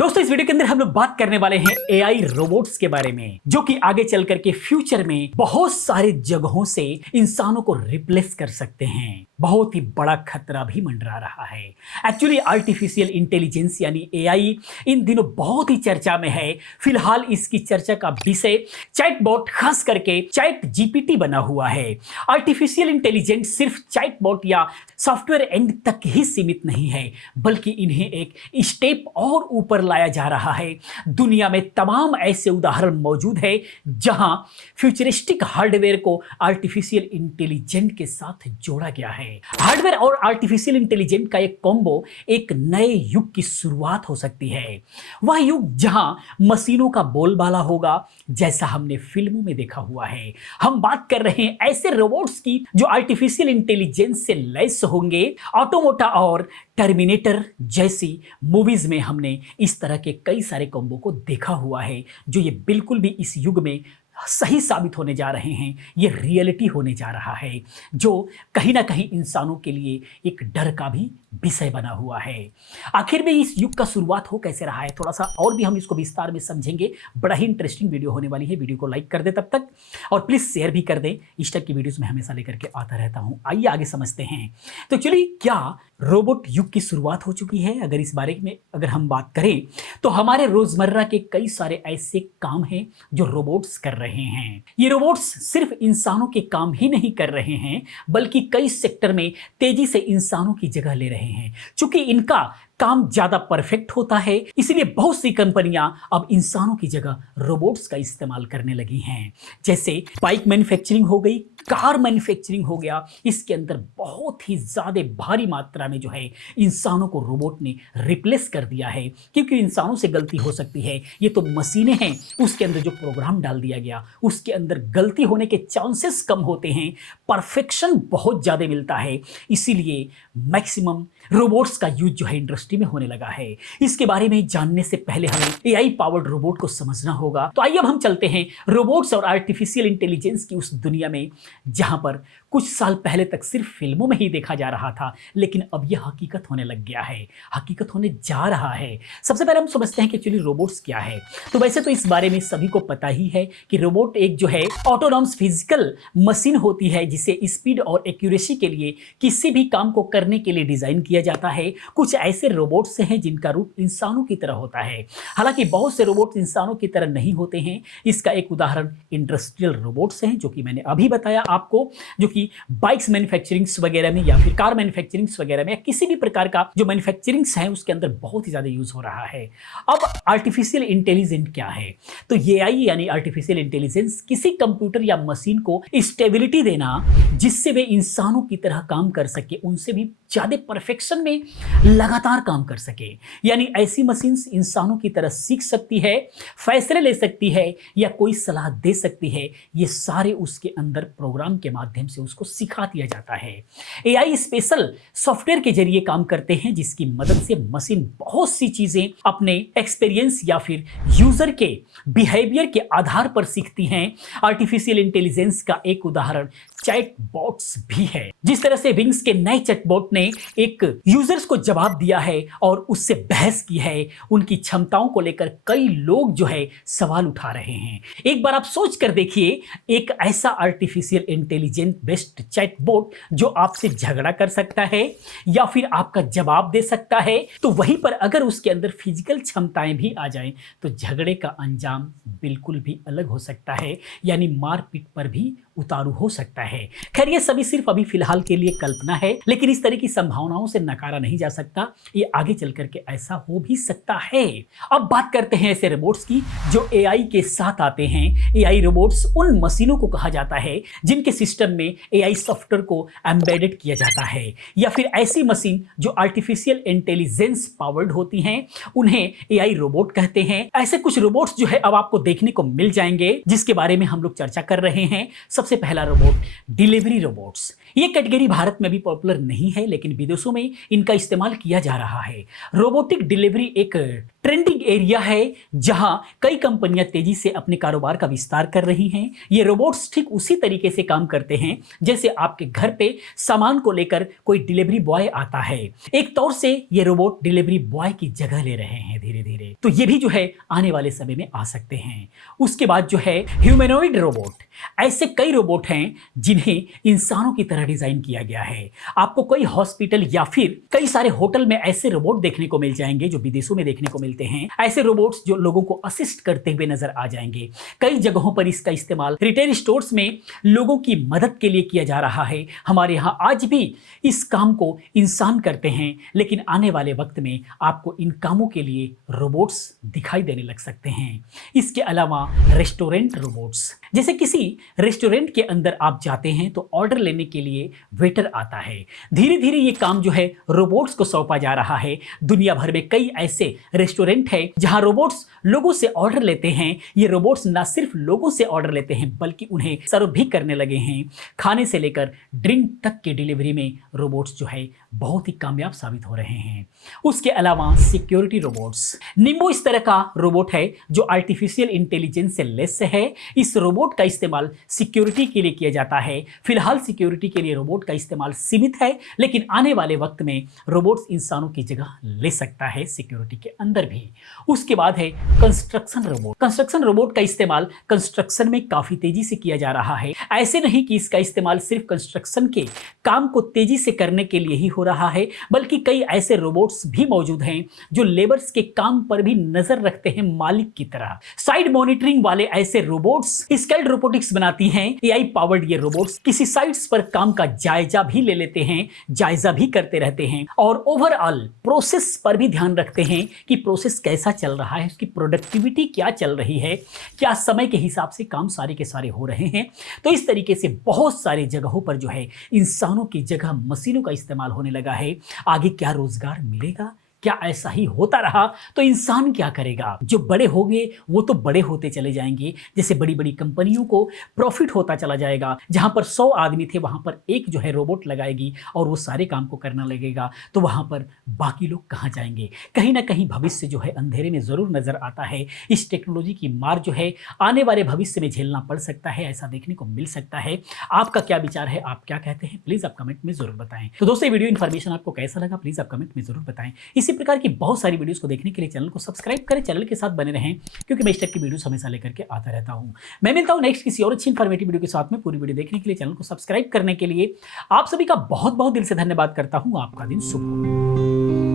दोस्तों इस वीडियो के अंदर हम लोग बात करने वाले हैं एआई रोबोट्स के बारे में, जो कि आगे चल करके फ्यूचर में बहुत सारे जगहों से इंसानों को रिप्लेस कर सकते हैं। बहुत ही बड़ा खतरा भी मंडरा रहा है। एक्चुअली आर्टिफिशियल इंटेलिजेंस यानी एआई इन दिनों बहुत ही चर्चा में है। फिलहाल इसकी चर्चा का विषय चैटबॉट, खास करके चैट जीपीटी बना हुआ है। आर्टिफिशियल इंटेलिजेंस सिर्फ चैटबॉट या सॉफ्टवेयर एंड तक ही सीमित नहीं है, बल्कि इन्हें एक स्टेप और ऊपर लाया जा रहा है। दुनिया में तमाम ऐसे उदाहरण मौजूद है जहां फ्यूचरिस्टिक हार्डवेयर को आर्टिफिशियल इंटेलिजेंस के साथ जोड़ा गया है। हार्डवेयर और आर्टिफिशियल इंटेलिजेंस का एक कॉम्बो एक नए युग की शुरुआत हो सकती है। वह युग जहां मशीनों का बोलबाला होगा, जैसा हमने फिल्मों में देखा हुआ है। हम बात कर रहे हैं ऐसे रोबोट्स की जो आर्टिफिशियल इंटेलिजेंस से लैस होंगे। ऑटोमोटा और टर्मिनेटर जैसी मूवीज में हमने इस तरह के कई सारे कॉम्बो को देखा हुआ है, जो ये बिल्कुल भी इस युग में सही साबित होने जा रहे हैं। ये रियलिटी होने जा रहा है, जो कहीं ना कहीं इंसानों के लिए एक डर का भी विषय बना हुआ है। आखिर में इस युग का शुरुआत हो कैसे रहा है, थोड़ा सा और भी हम इसको विस्तार में समझेंगे। बड़ा ही इंटरेस्टिंग वीडियो होने वाली है। वीडियो को लाइक कर दे तब तक, और प्लीज शेयर भी कर दें। इस टाइप की वीडियोस में हमेशा लेकर के आता रहता हूं। आइए आगे समझते हैं। तो चलिए, क्या रोबोट युग की शुरुआत हो चुकी है? अगर इस बारे में हम बात करें तो हमारे रोजमर्रा के कई सारे ऐसे काम हैं जो रोबोट्स कर रहे हैं। ये रोबोट्स सिर्फ इंसानों के काम ही नहीं कर रहे हैं, बल्कि कई सेक्टर में तेजी से इंसानों की जगह ले रहे हैं। चूंकि इनका काम ज्यादा परफेक्ट होता है, इसलिए बहुत सी कंपनियां अब इंसानों की जगह रोबोट्स का इस्तेमाल करने लगी हैं। जैसे बाइक मैन्युफैक्चरिंग हो गई, कार मैन्युफैक्चरिंग हो गया। इसके अंदर बहुत ही ज्यादा भारी मात्रा में जो है इंसानों को रोबोट ने रिप्लेस कर दिया है, क्योंकि इंसानों से गलती हो सकती है। ये तो मशीनें हैं, उसके अंदर जो प्रोग्राम डाल दिया गया उसके अंदर गलती होने के चांसेस कम होते हैं, परफेक्शन बहुत ज्यादा मिलता है। इसीलिए मैक्सिमम रोबोट्स का यूज जो है इंडस्ट्री में होने लगा है। इसके बारे में जानने से पहले हमें एआई पावर्ड रोबोट को समझना होगा। तो आइए अब हम चलते हैं रोबोट्स और आर्टिफिशियल इंटेलिजेंस की उस दुनिया में जहां पर कुछ साल पहले तक सिर्फ फिल्मों में ही देखा जा रहा था, लेकिन अब यह हकीकत होने लग गया है, हकीकत होने जा रहा है। सबसे पहले हम समझते हैं कि एक्चुअली रोबोट्स क्या है। तो वैसे तो इस बारे में सभी को पता ही है कि रोबोट एक जो है ऑटोनॉमस फिजिकल मशीन होती है, जिसे स्पीड और एक्यूरेसी के लिए किसी भी काम को करने के लिए डिजाइन किया जाता है। कुछ ऐसे रोबोट्स हैं जिनका रूप इंसानों की तरह होता है, हालांकि बहुत से रोबोट्स इंसानों की तरह नहीं होते हैं। इसका एक उदाहरण इंडस्ट्रियल रोबोट्स हैं, जो कि मैंने अभी बताया आपको, जो कि बाइक्स मैन्युफैक्चरिंग्स वगैरह में या फिर कार मैन्युफैक्चरिंग्स वगैरह में या किसी भी प्रकार का जो मैन्युफैक्चरिंग्स है उसके अंदर बहुत ही ज्यादा यूज हो रहा है। अब आर्टिफिशियल इंटेलिजेंस क्या है? तो ये एआई यानी आर्टिफिशियल इंटेलिजेंस किसी कंप्यूटर या मशीन को स्टेबिलिटी देना, जिससे वे इंसानों की तरह काम कर सके, उनसे भी ज्यादा परफेक्शन में लगातार काम कर सके। यानी ऐसी मशीन इंसानों की तरह सीख सकती है, फैसले ले सकती है या कोई सलाह दे सकती है। ये सारे उसके अंदर प्रोग्राम के माध्यम से उसको सिखा दिया जाता है। एआई स्पेशल सॉफ्टवेयर के जरिए काम करते हैं, जिसकी मदद से मशीन बहुत सी चीजें अपने एक्सपीरियंस या फिर यूजर के बिहेवियर के आधार पर सीखती हैं। आर्टिफिशियल इंटेलिजेंस का एक उदाहरण चैटबॉट्स भी है। जिस तरह से विंग्स के नए चैटबॉट ने एक यूजर्स को जवाब दिया है और उससे बहस की है, उनकी क्षमताओं को लेकर कई लोग जो है सवाल उठा रहे हैं। एक बार आप सोच कर देखिए, एक ऐसा आर्टिफिशियल इंटेलिजेंस बेस्ड चैटबॉट जो आपसे झगड़ा कर सकता है या फिर आपका जवाब दे सकता है, तो वहीं पर अगर उसके अंदर फिजिकल क्षमताएं भी आ जाएं तो झगड़े का अंजाम बिल्कुल भी अलग हो सकता है, यानी मारपीट पर भी उतारू हो सकता है। खैर, ये सभी सिर्फ अभी फिलहाल के लिए कल्पना है, लेकिन इस तरह की संभावनाओं से नकारा नहीं जा सकता। ये आगे चल करके ऐसा हो भी सकता है। अब बात करते हैं ऐसे रोबोट्स की जो एआई के साथ आते हैं। एआई रोबोट्स उन मशीनों को कहा जाता है जिनके सिस्टम में एआई सॉफ्टवेयर को एम्बेडेड किया जाता है, या फिर ऐसी मशीन जो आर्टिफिशियल इंटेलिजेंस पावर्ड होती हैं, उन्हें एआई रोबोट कहते हैं। ऐसे कुछ रोबोट्स जो है अब आपको देखने को मिल जाएंगे, जिसके बारे में हम लोग चर्चा कर रहे हैं। सबसे पहला रोबोट डिलीवरी रोबोट्स। ये कैटेगरी भारत में भी पॉपुलर नहीं है, लेकिन विदेशों में इनका इस्तेमाल किया जा रहा है। रोबोटिक डिलीवरी एक ट्रेंडिंग ग्रोइंग एरिया है जहां कई कंपनियां तेजी से अपने कारोबार का विस्तार कर रही हैं। ये रोबोट्स ठीक उसी तरीके से काम करते हैं जैसे आपके घर पे सामान को लेकर कोई डिलीवरी बॉय आता है। एक तौर से ये रोबोट डिलीवरी बॉय की जगह ले रहे हैं धीरे धीरे। तो ये भी जो है आने वाले समय में आ सकते हैं। उसके बाद जो है ह्यूमैनॉइड रोबोट। ऐसे कई रोबोट हैं जिन्हें इंसानों की तरह डिजाइन किया गया है। आपको कोई हॉस्पिटल या फिर कई सारे होटल में ऐसे रोबोट देखने को मिल जाएंगे जो विदेशों में देखने को मिलते हैं। ऐसे रोबोट्स जो लोगों को असिस्ट करते हुए नजर आ जाएंगे। कई जगहों पर इसका इस्तेमाल रिटेल स्टोर्स में लोगों की मदद के लिए किया जा रहा है। हमारे यहाँ आज भी इस काम को इंसान करते हैं, लेकिन आने वाले वक्त में आपको इन कामों के लिए रोबोट्स दिखाई देने लग सकते हैं। इसके अलावा रेस्टोरेंट रोबोट्स, जैसे किसी रेस्टोरेंट के अंदर आप जाते हैं तो ऑर्डर लेने के लिए वेटर आता है। धीरे धीरे ये काम जो है रोबोट्स को सौंपा जा रहा है। दुनिया भर में कई ऐसे रेस्टोरेंट हैं जहां रोबोट्स लोगों से ऑर्डर लेते हैं। ये रोबोट्स ना सिर्फ लोगों से ऑर्डर लेते हैं बल्कि उन्हें सर्व भी करने लगे हैं। खाने से लेकर ड्रिंक तक की डिलीवरी में रोबोट्स जो है बहुत ही कामयाब साबित हो रहे हैं। उसके अलावा सिक्योरिटी रोबोट्स, निम्बो इस तरह का रोबोट है जो आर्टिफिशियल इंटेलिजेंस से लेस है। इस रोबोट का इस्तेमाल सिक्योरिटी के लिए किया जाता है। फिलहाल सिक्योरिटी के लिए रोबोट का इस्तेमाल सीमित है, लेकिन आने वाले वक्त में रोबोट्स इंसानों की जगह ले सकता है सिक्योरिटी के अंदर भी। उसके बाद है कंस्ट्रक्शन रोबोट। कंस्ट्रक्शन रोबोट का इस्तेमाल कंस्ट्रक्शन में काफी तेजी से किया जा रहा है। ऐसे नहीं कि इसका इस्तेमाल सिर्फ कंस्ट्रक्शन के काम को तेजी से करने के लिए ही हो रहा है, बल्कि कई ऐसे रोबोट्स भी मौजूद हैं जो लेबर्स के काम पर भी नजर रखते हैं मालिक की तरह। साइड मॉनिटरिंग वाले ऐसे रोबोट्स स्केल्ड रोबोटिक्स बनाती हैं। एआई पावर्ड ये रोबोट्स किसी साइट्स पर काम का जायजा भी ले लेते हैं, जायजा भी करते रहते हैं और ओवरऑल प्रोसेस पर भी ध्यान रखते हैं कि प्रोसेस कैसा चल रहा है, उसकी प्रोडक्टिविटी क्या चल रही है, क्या समय के हिसाब से काम सारे के सारे हो रहे हैं। तो इस तरीके से बहुत सारी जगहों पर जो है इंसानों की जगह मशीनों का इस्तेमाल होने लगा है। आगे क्या रोजगार मिलेगा? क्या ऐसा ही होता रहा तो इंसान क्या करेगा? जो बड़े होंगे वो तो बड़े होते चले जाएंगे। जैसे बड़ी बड़ी कंपनियों को प्रॉफिट होता चला जाएगा। जहां पर 100 आदमी थे वहां पर एक जो है रोबोट लगाएगी और वो सारे काम को करना लगेगा, तो वहां पर बाकी लोग कहां जाएंगे? कहीं ना कहीं भविष्य जो है अंधेरे में जरूर नजर आता है। इस टेक्नोलॉजी की मार जो है आने वाले भविष्य में झेलना पड़ सकता है, ऐसा देखने को मिल सकता है। आपका क्या विचार है? आप क्या कहते हैं? प्लीज आप कमेंट में जरूर बताएं। तो दोस्तों वीडियो इन्फॉर्मेशन आपको कैसा लगा प्लीज आप कमेंट में जरूर बताएं। इसी प्रकार की बहुत सारी वीडियोस को देखने के लिए चैनल को सब्सक्राइब करें, चैनल के साथ बने रहें, क्योंकि मैं इस टाइप की वीडियोस हमेशा लेकर के आता रहता हूं। मैं मिलता हूं नेक्स्ट किसी और अच्छी इन्फॉर्मेटिव वीडियो के साथ में। पूरी वीडियो देखने के लिए चैनल को सब्सक्राइब करने के लिए आप सभी का बहुत बहुत दिल से धन्यवाद करता हूं। आपका दिन शुभ हो।